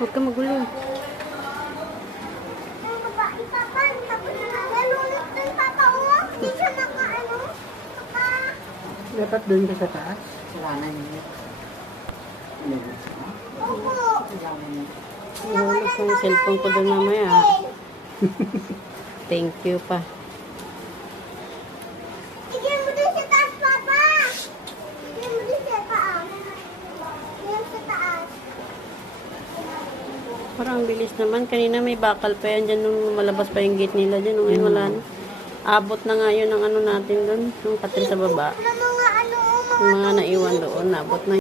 Huwag ka magulo. Dapat doon ka sa taas. Salanan niyo. Nahulog ko yung cellphone ko doon mamaya. Thank you pa. Tignan mo doon sa taas, Papa! Tignan mo doon sa taas. Tignan sa taas. Parang ang bilis naman. Kanina may bakal pa yan dyan nung malabas pa yung gate nila dyan. Ngayon wala na. Abot na nga yun ang ano natin doon. Yung katil sa baba. Mga ano, Yung mga naiwan doon. Abot na